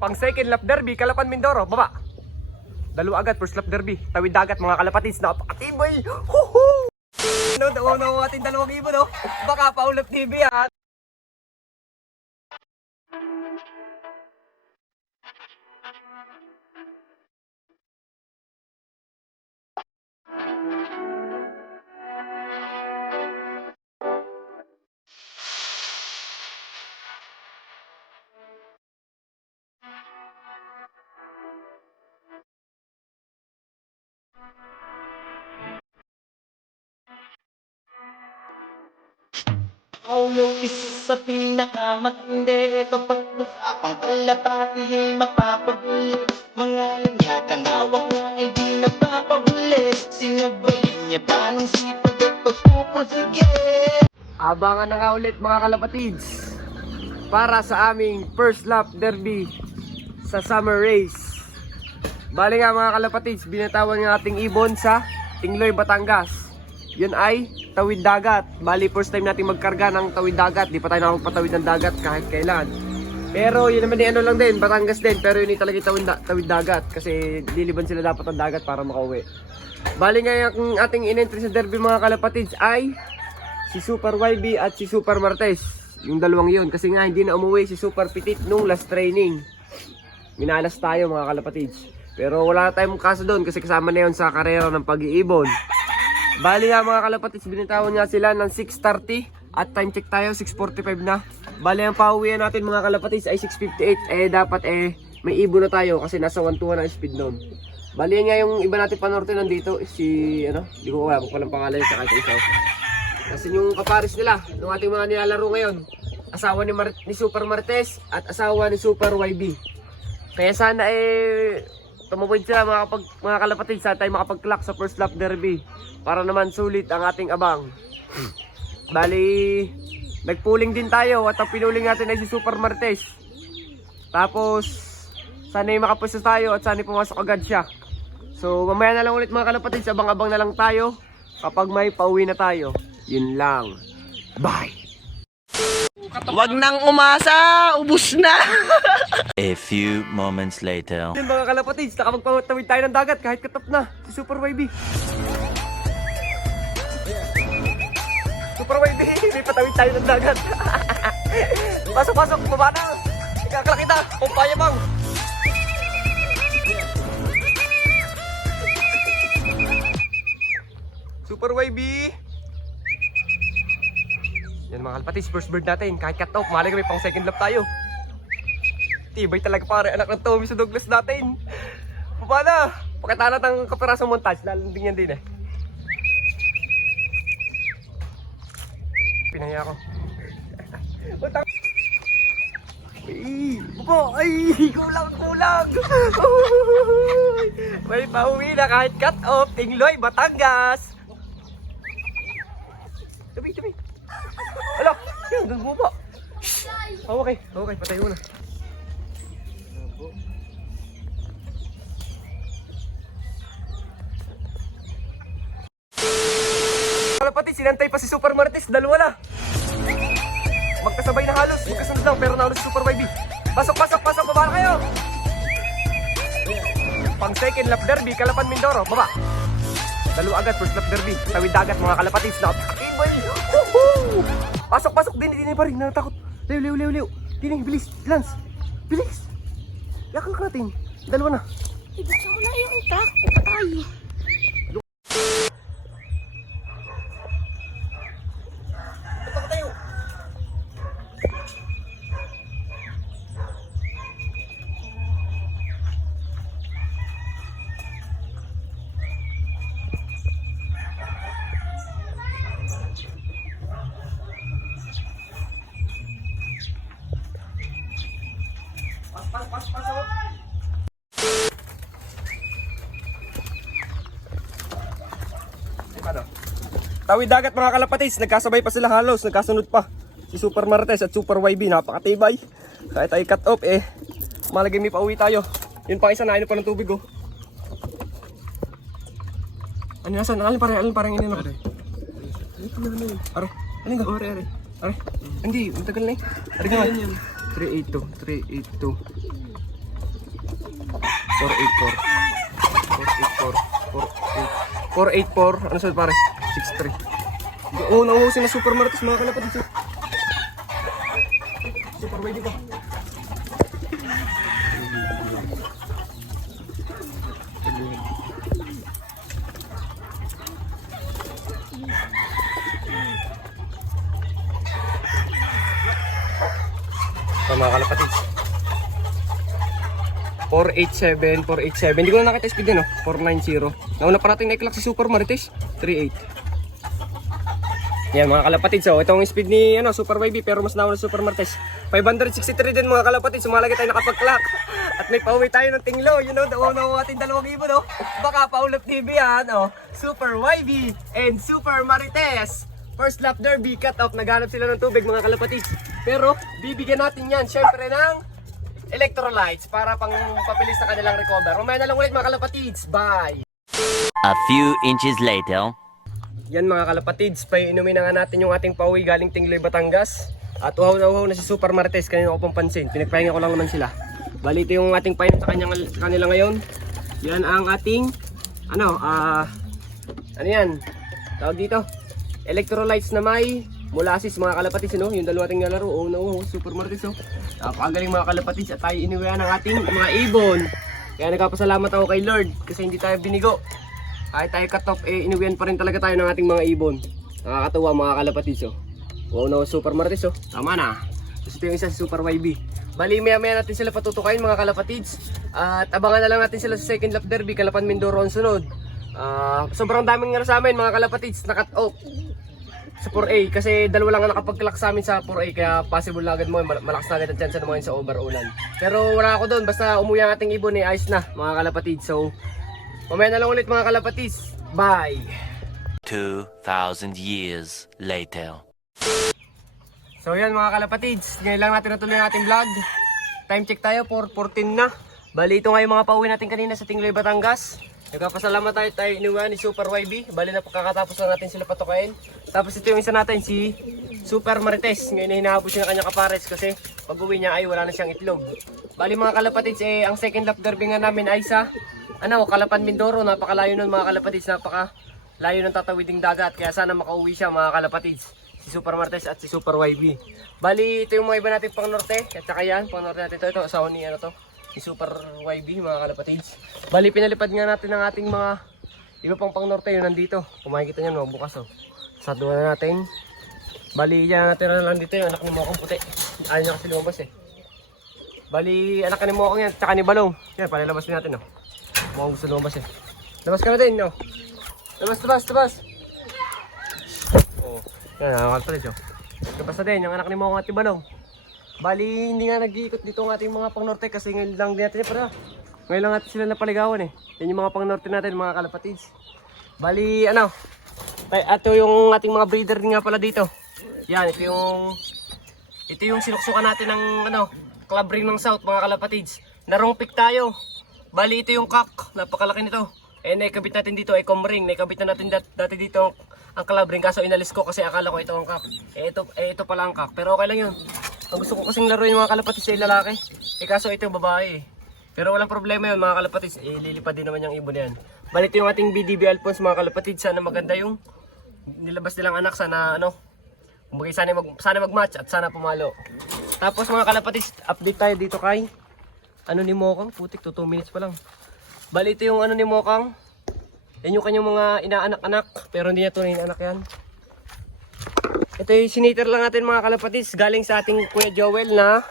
Pang second lap derby, Calapan Mindoro, baba. Dalawa agad, first lap derby. Tawid dagat mga kalapatids, napakatibay. Huhu! No, ating 2,000 no? Baka paulap TV ha. Ang isa pinakamatindi kapag ang kalapati mapapabili. Mga lanyatang hawak na hindi napapahuli. Sinabay niya pa ng sipag at pagpupursige. Abangan na nga ulit mga kalapatids para sa aming first lap derby sa summer race. Bali nga mga kalapatids, binatawan ng ating ibon sa Tingloy, Batangas. Yun ay tawid dagat. Bali first time natin magkarga ng tawid dagat. Di pa tayo nakapagpatawid ng dagat kahit kailan. Pero yun naman din ano lang din, Batangas din. Pero yun yung talaga tawid dagat. Kasi liliban sila dapat ng dagat para makauwi. Bali nga yung ating in-entry sa derby mga kalapatids ay si Super YB at si Super Martes. Yung dalawang yun. Kasi nga hindi na umuwi si Super Petit nung last training. Minalas tayo mga kalapatids. Pero wala na tayong kaso doon kasi kasama na yun sa karera ng pag-iibon. Bali nga mga kalapatids, binitawan nga sila ng 6:30 at time check tayo 6:45 na. Bali ang pauwian natin mga kalapatids ay 6:58. Dapat may ibon na tayo kasi nasa 1:2 na speed noon. Bali nga yung iba natin panorte nandito si di ko alam kung palang pangalan sa kahit isa. Kasi yung kapares nila, yung ating mga nilalaro ngayon, asawa ni Super Martes at asawa ni Super YB. Kaya sana tumawid sila mga kalapatids, sana tayo makapag-clock sa first lap derby para naman sulit ang ating abang. Bali nagpuling din tayo at ang pinuling natin ay si Super Martes. Tapos sana makapwesto tayo at sana pumasok agad siya. So mamaya na lang ulit mga kalapatids, abang-abang na lang tayo kapag may pauwi na tayo. Yun lang. Bye! Wag nang umasa, ubus na. A few moments later. Yun mga kalapatids, nakapagpatawid tayo ng dagat kahit katap na si Super YB. Super YB, may patawid tayo ng dagat. Pasok, baba na. Ikakala kita, kumpaya bang. Super YB. Yan mga kalapatids, first bird natin. Kahit cut off, mahalaga may pang second lap tayo. Tibay talaga pare, anak ng Tommy sa Douglas natin. Baba na. Pakita natin ang kaperasong montage, lalanding yan din Pinaya ako. Utang. Ay, kulang. May pauwi na kahit cut off. Tingloy, Batangas. Tabi. Hala, yun, doon mo ba? Okay, patayo mo na. Kalapati, sinantay pa si Super Martes, dalawa na. Magkasabay na halos, magkasunod lang, pero nahalos si Super YB. Pasok, baba na kayo. Pang second lap derby, Calapan Mindoro, baba. Dalawa agad, first lap derby, tawid dagat mga kalapatids, napakatibay. Pasok, dini pa rin, natatakot. Liw. Dini, bilis, Lance. Bilis. Yakang ka natin, dalawa na. Ibig mo na yung utak, patay. Pasok. Tawid dagat mga kalapatids, nagkasabay pa sila halos, nagkasunod pa. Si Super Martes at Super YB, napakatibay. Kahit tayo cut off malagay may pauwi tayo. Yun pa isa, nainom pa ng tubig Ano nasan? Alin parang ininom. Are. Alin ka? Are. Hindi, matagal na Are nga. 382. 484. Ano sa'yo pare? 63. Oo, nanguhusin na Super Marites mga kalapatids. Super baby ko. Ito mga kalapatids. 487. Hindi ko na nakita speed din, no? 490. Nauna pa natin na-clock si Super Marites. 38. Yan mga kalapatids. So, ito ang speed ni Super Baby pero mas nauna si Super Marites. 563 din mga kalapatids. Sumalagay tayo nakapag-clock. At may pauwi tayo ng Tinglo. You know, daw ating 2,000, no? Baka paulap TV yan, no? Super YB and Super Marites. First lap derby, cut off. Naghanap sila ng tubig mga kalapatids. Pero, bibigyan natin yan, syempre ng electrolytes para pang papilis na kanilang recover. Mamaya na lang ulit mga kalapatids. Bye! A few inches later. Yan mga kalapatids, paiinumin na nga natin yung ating pauwi galing Tingloy, Batangas. At uhaw na si Super Marites, kanina ko pong pansin. Pinagpahinga ko lang naman sila. Bali ito yung ating painom sa kanila ngayon. Yan ang ating, ano yan? Tawag dito. Electrolytes na may molasses mga kalapatids, no? Yung dalawa ating nalaro. Oh no, Super Marites, oh. Napakagaling mga kalapatids at tayo inuwihan ng ating mga ibon. Kaya nagpapasalamat ako kay Lord kasi hindi tayo binigo. Kahit tayo cut off, inuwihan pa rin talaga tayo ng ating mga ibon. Nakakatuwa mga kalapatids, oh. Wow no, Super Marites, oh. Tama na. Tapos ito yung isa si Super YB. Bali maya natin sila patutukayin mga kalapatids. At abangan na lang natin sila sa second lap derby, Calapan Mindoro ang sunod. Sobrang daming nga sa amin mga kalapatids na cut off sa 4A kasi dalawa lang ang nakapag-clock sa amin sa 4A kaya possible na agad mo malakas na agad ang chance na mga sa overallan. Pero wala ako doon, basta umuwi ang ating ibon ayos na mga kalapatids. So mamaya na lang ulit mga kalapatids. Bye! 2,000 years later. So yan mga kalapatids, ngayon lang natin natuloy ang ating vlog. Time check tayo, 4:14 na. Bali ito nga yung mga pauwi natin kanina sa Tingloy, Batangas. Nagpapasalamat tayo inuwan ni Super YB. Bali na pagkakatapos na natin sila patukain. Tapos ito yung isa natin si Super Marites. Ngayon hinahabos siya ng kanyang kapares kasi pag uwi niya ay wala na siyang itlog. Bali mga kalapatids, ang second lap derby nga namin ay sa Calapan Mindoro. Napakalayo nun mga kalapatids, napakalayo ng tatawiding dagat. Kaya sana makauwi siya mga kalapatids, si Super Marites at si Super YB. Bali ito yung mga iba natin pang norte. At saka yan, pang norte natin ito asawa ni si Super YB mga kalapatids. Bali pinalipad nga natin ang ating mga iba pang norte yun nandito. Kung makikita nyo, no, bukas, oh. Saduhan na natin. Bali yan natin na lang dito yung anak ni Mokong puti. Ayaw niya kasi lumabas, eh. Bali anak ni Mokong yan, tsaka ni Balong. Yan, palilabas din natin, no. Mukhang gusto lumabas, eh. Labas ka na din, no. Labas. Oh, yan, kalapatids, oh. Labas na din yung anak ni Mokong at ni Balong. Bali, hindi nga nag-iikot dito ang ating mga pang-norte kasi ngayon lang din natin para. Ngayon lang natin sila napaligawan, eh. Yan yung mga pang-norte natin mga kalapatids. Bali, ito yung ating mga breeder nga pala dito. Yan, ito yung sinuksukan natin ng club ring ng South mga kalapatids. Narungpik tayo. Bali, ito yung cock. Napakalaki nito. Naikabit natin dito ay comring. Naikabit na natin dati dito ang club ring kaso inalis ko kasi akala ko ito ang cock. Ito pala ang cock. Pero okay lang yun. Ang gusto ko kasing laruin mga kalapatids ay lalaki. Kaso ito babae. Pero walang problema yun mga kalapatids. Lilipad din naman yung ibon yan. Bali ito yung ating BDB Alphonse mga kalapatids. Sana maganda yung nilabas nilang anak. Sana sana mag-match at sana pumalo. Tapos mga kalapatids, update tayo dito kay ni Mokang. Putik to 2 minutes pa lang. Bali ito yung ni Mokang. Yan yung kanyang mga inaanak-anak. Pero hindi niya tunay na anak yan. Ito yung siniter lang natin mga kalapatids. Galing sa ating Kuya Joel na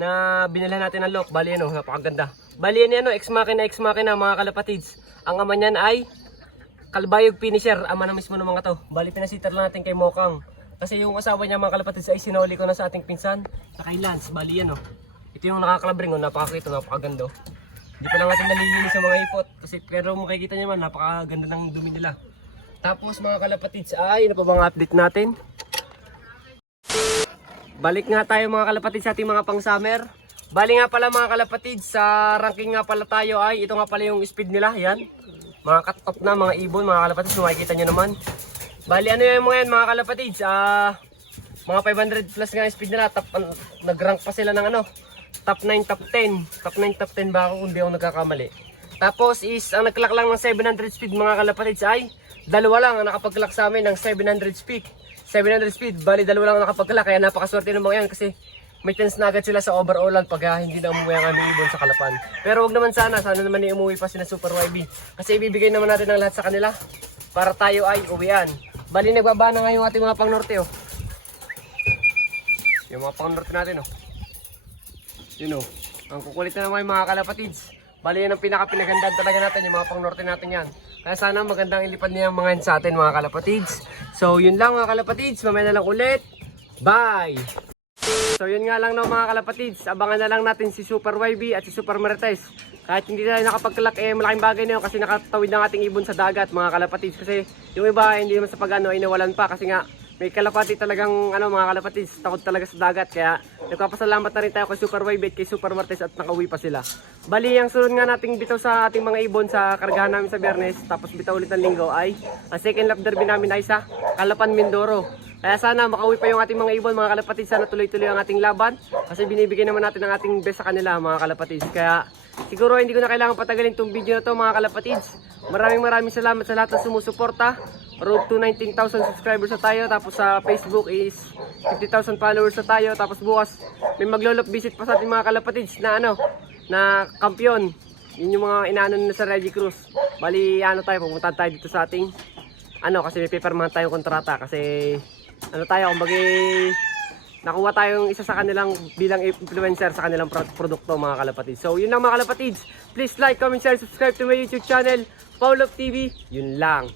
na binila natin ng lock. Bali napakaganda. Bali yan ex machina mga kalapatids. Ang ama niyan ay Kalbayog Finisher. Ama na mismo ng mga to. Bali pinasiter lang natin kay Mokang. Kasi yung asawa niya mga kalapatids ay sinuli ko na sa ating pinsan. Sa kay Lance. Bali yan Ito yung nakakalabring napakakito, napakaganda. Hindi pa lang natin nalilinis sa mga ipot. Pero makikita niyo naman napakaganda ng dumi nila. Tapos mga kalapatids ay ano pa bang update natin? Balik nga tayo mga kalapatids sa ating mga pang summer. Bali nga pala mga kalapatids, sa ranking nga pala tayo ay ito nga pala yung speed nila. Yan. Mga cut off na mga ibon mga kalapatids, makikita nyo naman. Bali yung mga yan mga kalapatids, mga 500 plus nga speed nila. Nag-rank pa sila ng top 9, top 10. Top 9, top 10 ba ako kung di ako nagkakamali. Tapos is, ang nagklak lang ng 700 speed mga kalapatids ay dalawa lang ang nakapagklak sa amin ng 700 speed. 700 speed, bali dalawa lang ang nakapagklak. Kaya napakaswerte ng mga yan kasi may chance na agad sila sa overallan pag hindi na umuwi ang aming ibon sa Kalapan. Pero wag naman sana naman umuwi pa sila Super YB. Kasi ibibigay naman natin ang lahat sa kanila para tayo ay uwian. Bali nagbaba na nga yung ating mga pang-norte oh. Yung mga pang-norte natin oh. Yun oh. Ang kukulit na naman yung mga kalapatids. Bali yan ang pinaka-pinagandaan talaga natin, yung mga pang-norte natin yan. Kaya sana magandang ilipad niya mga yan sa atin mga kalapatids. So yun lang mga kalapatids, mamaya na lang ulit. Bye! So yun nga lang no mga kalapatids, abangan na lang natin si Super YB at si Super Marites. Kahit hindi tayo nakapagkalak malaking bagay na yun kasi nakatawid ng ating ibon sa dagat mga kalapatids. Kasi yung iba hindi naman sa pag-ano ay nawalan pa kasi nga may kalapati talagang mga kalapatids takot talaga sa dagat. Kaya nagpapasalamat na rin tayo kay Super YB at kay Super Marites at nakauwi pa sila. Bali ang sunod nga nating bitaw sa ating mga ibon sa kargahan namin sa Biyernes tapos bitaw ulit ng Linggo ay ang second lap derby namin ay sa Kalapan, Mindoro. Kaya sana makauwi pa yung ating mga ibon mga kalapatids. Sana tuloy-tuloy ang ating laban kasi binibigay naman natin ang ating best sa kanila mga kalapatids. Kaya siguro hindi ko na kailangan patagalin itong video na to mga kalapatids. Maraming salamat sa lahat ng sumusuporta. Road to 19,000 subscribers na tayo. Tapos sa Facebook is 50,000 followers na tayo. Tapos bukas may maglolop visit pa sa ating mga kalapatids na na kampiyon. Yun yung mga inaano na sa Reggie Cruz. Bali pupunta tayo dito sa ating kasi may paperman tayong kontrata kasi tayo kumbaga nakuha tayong isa sa kanilang bilang influencer sa kanilang produkto mga kalapatids. So yun lang mga kalapatids. Please like, comment, share, subscribe to my YouTube channel, Paulop TV. Yun lang.